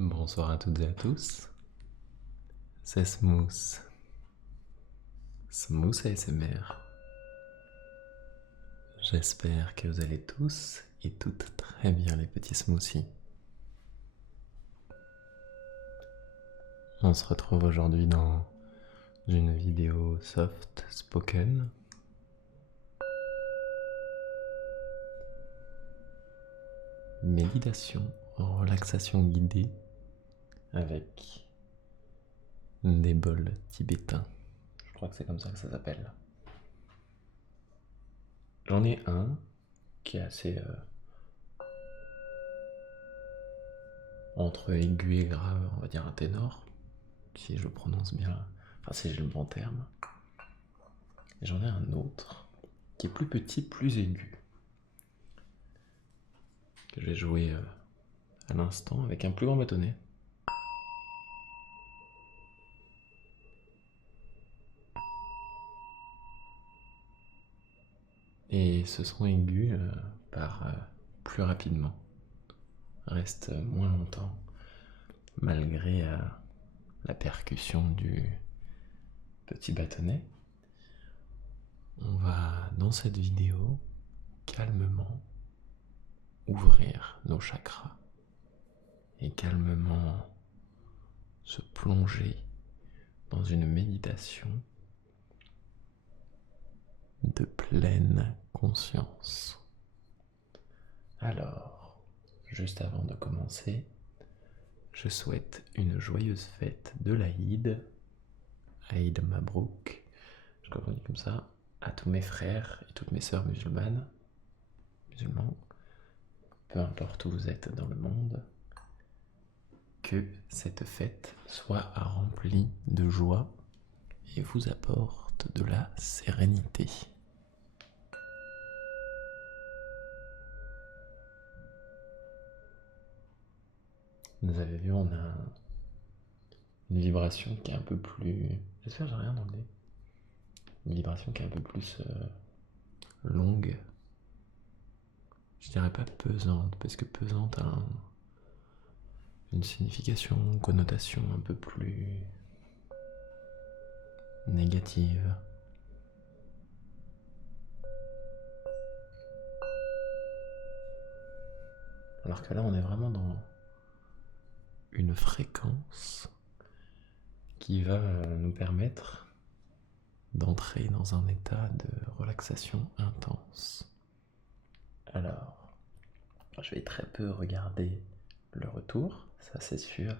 Bonsoir à toutes et à tous, c'est Smooth, Smooth ASMR. J'espère que vous allez tous et toutes très bien les petits smoothies. On se retrouve aujourd'hui dans une vidéo soft spoken. Méditation, relaxation guidée avec des bols tibétains. Je crois que c'est comme ça que ça s'appelle. J'en ai un qui est assez entre aigu et grave, on va dire un ténor, si je prononce bien, enfin si j'ai le bon terme. Et j'en ai un autre qui est plus petit, plus aigu, que je vais jouer à l'instant avec un plus grand bâtonnet. Et ce son aigu part plus rapidement, reste moins longtemps, malgré la percussion du petit bâtonnet. On va, dans cette vidéo, calmement ouvrir nos chakras et calmement se plonger dans une méditation de pleine conscience. Alors, juste avant de commencer, je souhaite une joyeuse fête de l'Aïd, Aïd Mabrouk, je crois qu'on dit comme ça, à tous mes frères et toutes mes sœurs musulmans, peu importe où vous êtes dans le monde, que cette fête soit remplie de joie et vous apporte de la sérénité. Vous avez vu, on a une vibration qui est un peu plus... J'espère que j'ai rien dans le nez. Une vibration qui est un peu plus longue. Je dirais pas pesante, parce que pesante a une signification, une connotation un peu plus négative. Alors que là, on est vraiment dans une fréquence qui va nous permettre d'entrer dans un état de relaxation intense. Alors, je vais très peu regarder le retour, ça c'est sûr,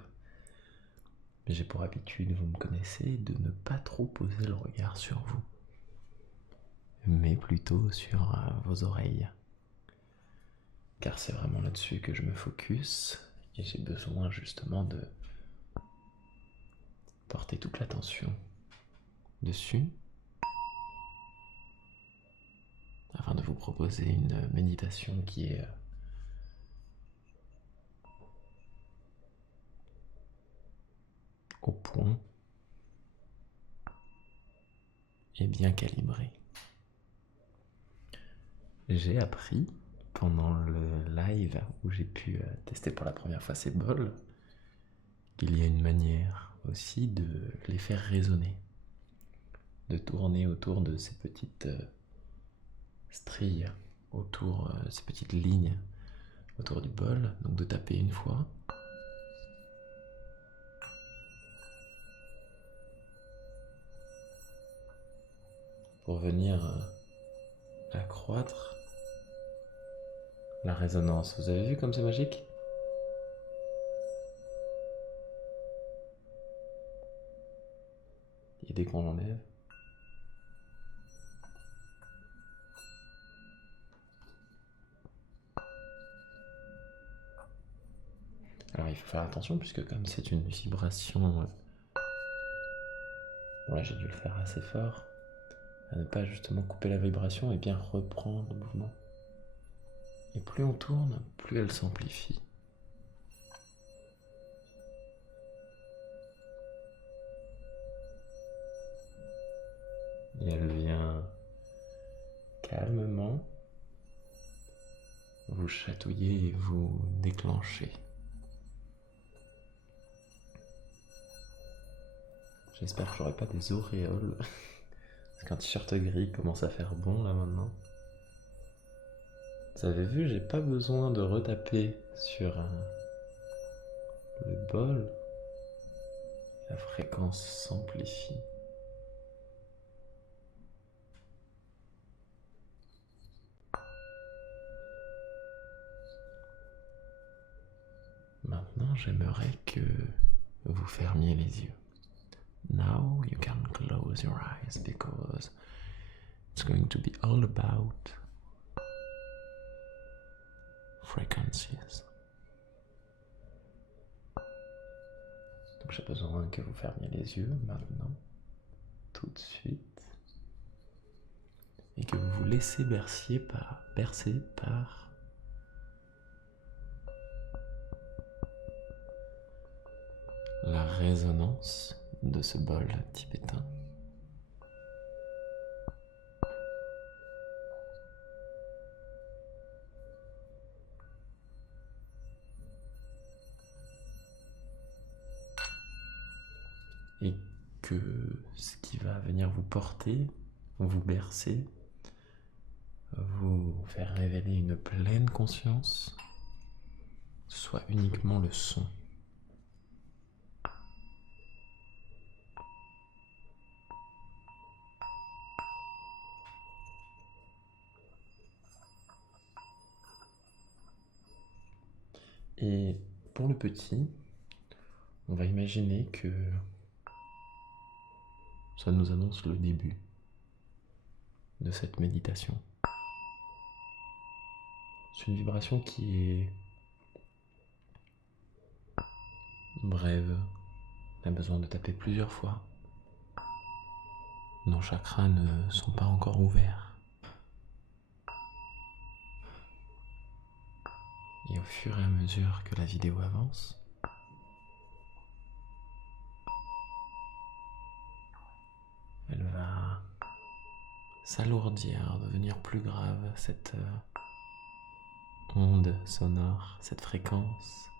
mais j'ai pour habitude, vous me connaissez, de ne pas trop poser le regard sur vous, mais plutôt sur vos oreilles. Car c'est vraiment là-dessus que je me focus et j'ai besoin justement de porter toute l'attention dessus afin de vous proposer une méditation qui est au point et bien calibrée. J'ai appris pendant le live où j'ai pu tester pour la première fois ces bols qu'il y a une manière aussi de les faire résonner, de tourner autour de ces petites stries, autour de ces petites lignes autour du bol, donc de taper une fois, pour venir accroître la résonance. Vous avez vu comme c'est magique? Et dès qu'on l'enlève, alors il faut faire attention puisque comme c'est une vibration, bon là j'ai dû le faire assez fort, à ne pas justement couper la vibration et bien reprendre le mouvement. Et plus on tourne, plus elle s'amplifie. Et elle vient calmement vous chatouiller et vous déclencher. J'espère que j'aurai pas des auréoles. Parce qu'un t-shirt gris commence à faire bon là maintenant. Vous avez vu, j'ai pas besoin de retaper sur le bol. La fréquence s'amplifie. Maintenant, j'aimerais que vous fermiez les yeux. Now you can close your eyes because it's going to be all about frequencies. Donc j'ai besoin que vous fermiez les yeux maintenant, tout de suite, et que vous vous laissez bercer par la résonance de ce bol tibétain. Et que ce qui va venir vous porter, vous bercer, vous faire révéler une pleine conscience, soit uniquement le son. Et pour le petit, on va imaginer que ça nous annonce le début de cette méditation. C'est une vibration qui est brève, on a besoin de taper plusieurs fois. Nos chakras ne sont pas encore ouverts. Et au fur et à mesure que la vidéo avance, elle va s'alourdir, devenir plus grave, cette onde sonore, cette fréquence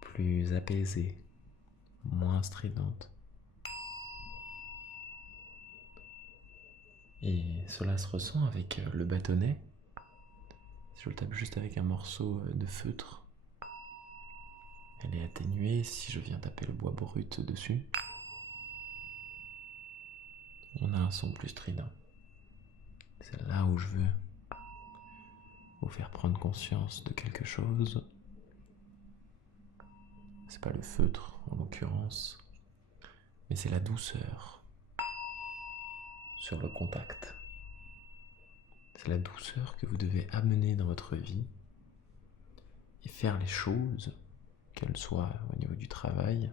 plus apaisée, moins stridente. Et cela se ressent avec le bâtonnet. Si je le tape juste avec un morceau de feutre, elle est atténuée. Si je viens taper le bois brut dessus, on a un son plus strident. C'est là où je veux vous faire prendre conscience de quelque chose. C'est pas le feutre en l'occurrence, mais c'est la douceur sur le contact. C'est la douceur que vous devez amener dans votre vie et faire les choses, qu'elles soient au niveau du travail,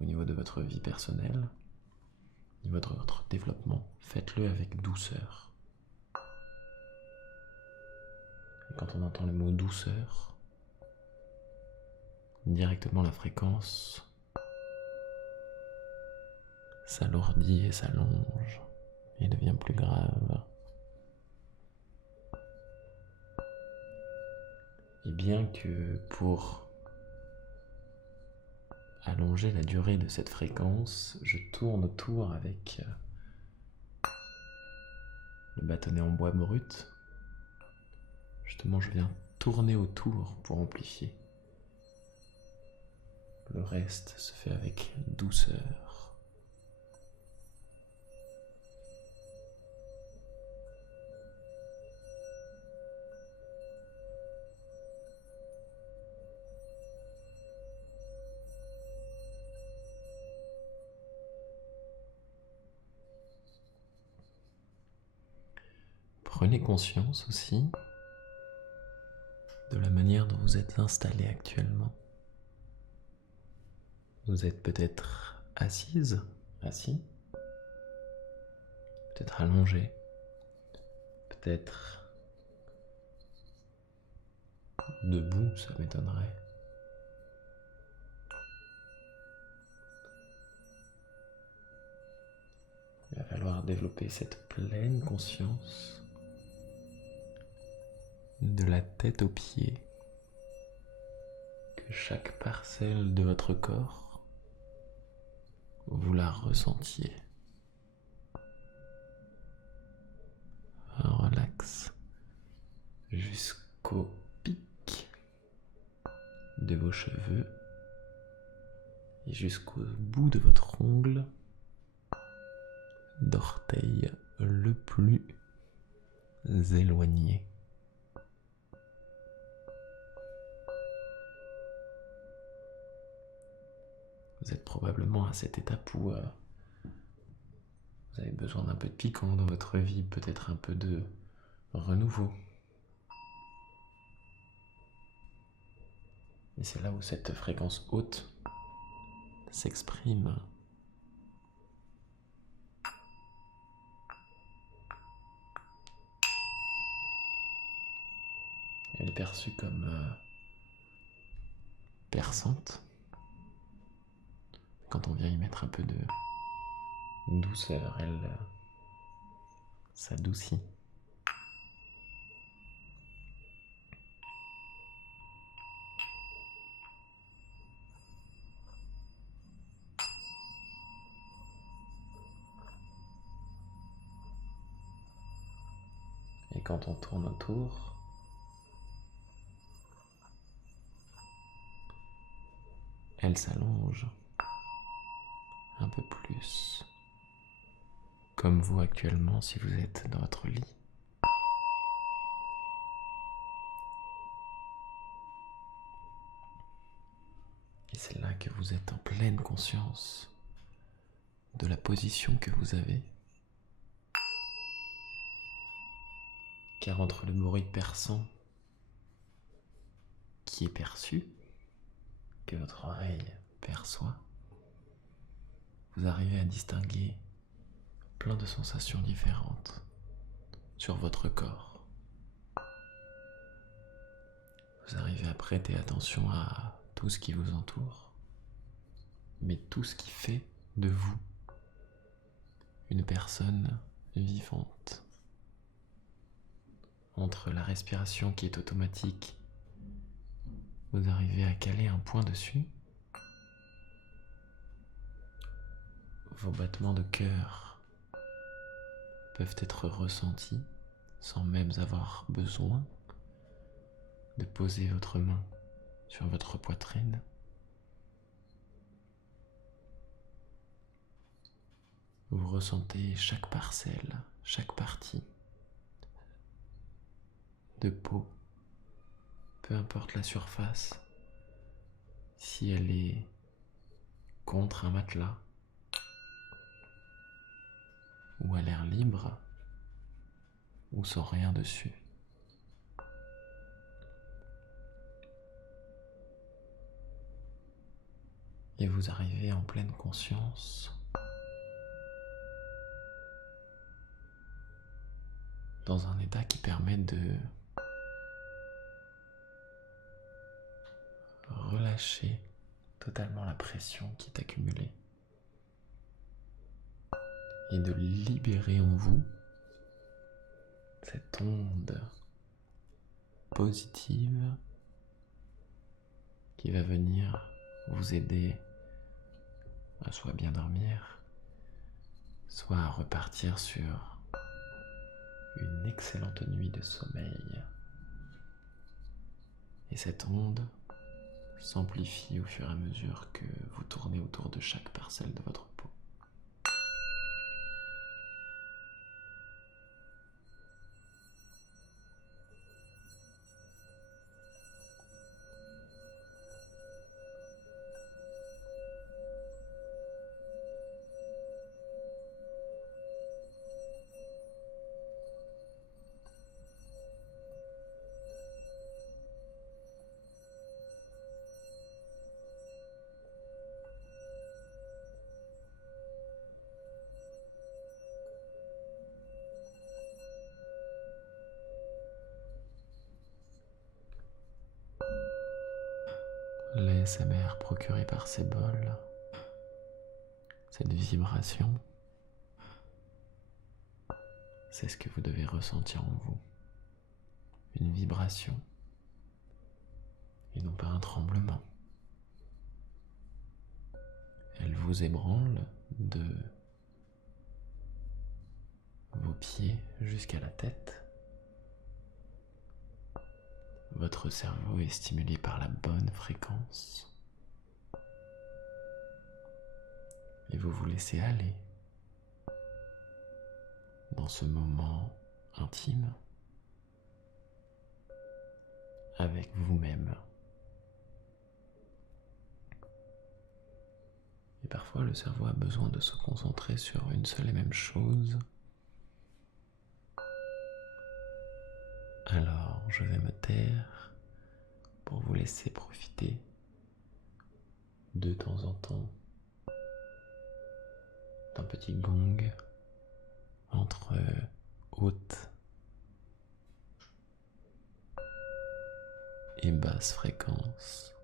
au niveau de votre vie personnelle, au niveau de votre développement. Faites-le avec douceur. Et quand on entend le mot douceur, directement la fréquence s'alourdit et s'allonge et devient plus grave. Et bien que pour allonger la durée de cette fréquence, je tourne autour avec le bâtonnet en bois brut. Justement, je viens tourner autour pour amplifier. Le reste se fait avec douceur. Prenez conscience aussi de la manière dont vous êtes installé actuellement. Vous êtes peut-être assise, assis, peut-être allongé, peut-être debout, ça m'étonnerait. Il va falloir développer cette pleine conscience de la tête aux pieds, que chaque parcelle de votre corps vous la ressentiez. Un relax jusqu'au pic de vos cheveux et jusqu'au bout de votre ongle d'orteil le plus éloigné. Vous êtes probablement à cette étape où vous avez besoin d'un peu de piquant dans votre vie, peut-être un peu de renouveau. Et c'est là où cette fréquence haute s'exprime. Elle est perçue comme perçante. Quand on vient y mettre un peu de douceur, elle s'adoucit. Et quand on tourne autour, elle s'allonge un peu plus, comme vous actuellement si vous êtes dans votre lit. Et c'est là que vous êtes en pleine conscience de la position que vous avez. Car entre le bruit perçant qui est perçu, que votre oreille perçoit, vous arrivez à distinguer plein de sensations différentes sur votre corps. Vous arrivez à prêter attention à tout ce qui vous entoure, mais tout ce qui fait de vous une personne vivante. Entre la respiration qui est automatique, vous arrivez à caler un point dessus. Vos battements de cœur peuvent être ressentis sans même avoir besoin de poser votre main sur votre poitrine. Vous ressentez chaque parcelle, chaque partie de peau, peu importe la surface, si elle est contre un matelas ou à l'air libre ou sans rien dessus. Et vous arrivez en pleine conscience dans un état qui permet de relâcher totalement la pression qui est accumulée et de libérer en vous cette onde positive qui va venir vous aider à soit bien dormir, soit à repartir sur une excellente nuit de sommeil. Et cette onde s'amplifie au fur et à mesure que vous tournez autour de chaque parcelle de votre peau. L'ASMR procuré par ces bols, cette vibration, c'est ce que vous devez ressentir en vous. Une vibration et non pas un tremblement. Elle vous vous ébranle de vos pieds jusqu'à la tête. Votre cerveau est stimulé par la bonne fréquence et vous vous laissez aller dans ce moment intime avec vous-même. Et parfois le cerveau a besoin de se concentrer sur une seule et même chose. Alors je vais me taire pour vous laisser profiter de temps en temps d'un petit gong entre haute et basse fréquence.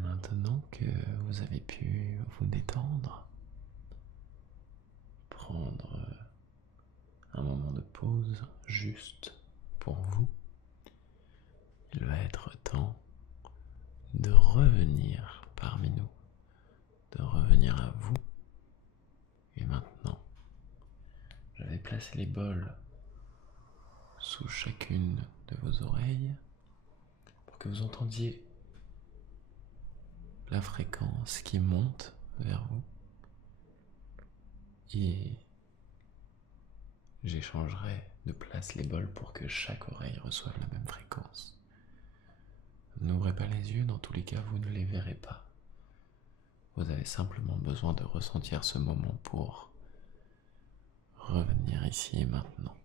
Maintenant que vous avez pu vous détendre, prendre un moment de pause juste pour vous, il va être temps de revenir parmi nous, de revenir à vous. Et maintenant, je vais placer les bols sous chacune de vos oreilles pour que vous entendiez la fréquence qui monte vers vous et j'échangerai de place les bols pour que chaque oreille reçoive la même fréquence. N'ouvrez pas les yeux, dans tous les cas vous ne les verrez pas. Vous avez simplement besoin de ressentir ce moment pour revenir ici et maintenant.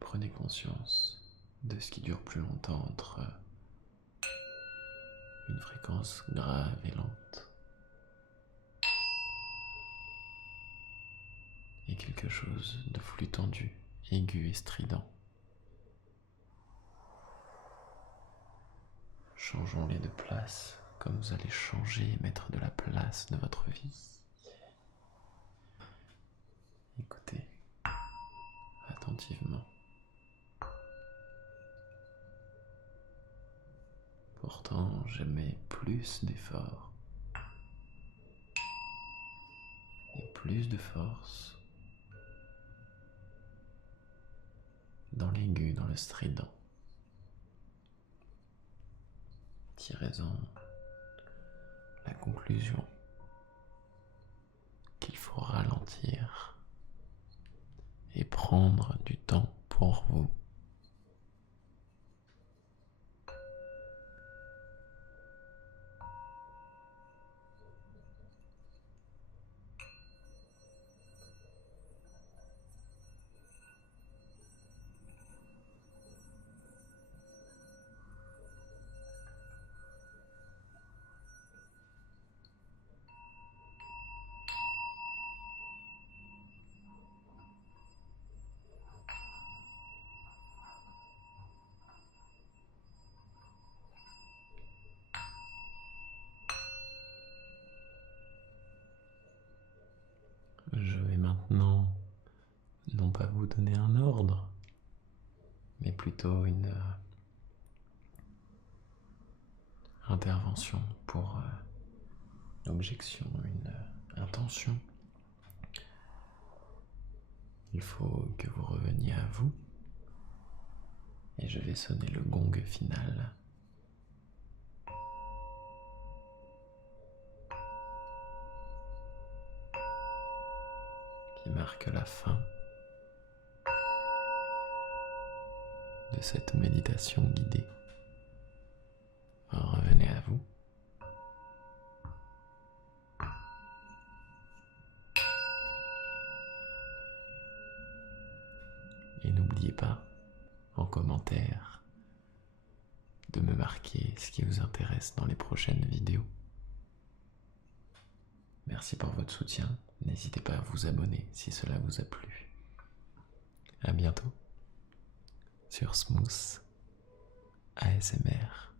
Prenez conscience de ce qui dure plus longtemps entre une fréquence grave et lente et quelque chose de flux tendu, aigu et strident. Changeons-les de place comme vous allez changer et mettre de la place de votre vie. Écoutez attentivement. Pourtant, je mets plus d'efforts et plus de force dans l'aigu, dans le strident. Tirez-en la conclusion qu'il faut ralentir et prendre du temps pour vous. Je vais maintenant non pas vous donner un ordre, mais plutôt une intervention pour objection, une intention. Il faut que vous reveniez à vous et je vais sonner le gong final. Qui marque la fin de cette méditation guidée. Revenez à vous. Et n'oubliez pas, en commentaire, de me marquer ce qui vous intéresse dans les prochaines vidéos. Merci pour votre soutien. N'hésitez pas à vous abonner si cela vous a plu. À bientôt sur Smooth ASMR.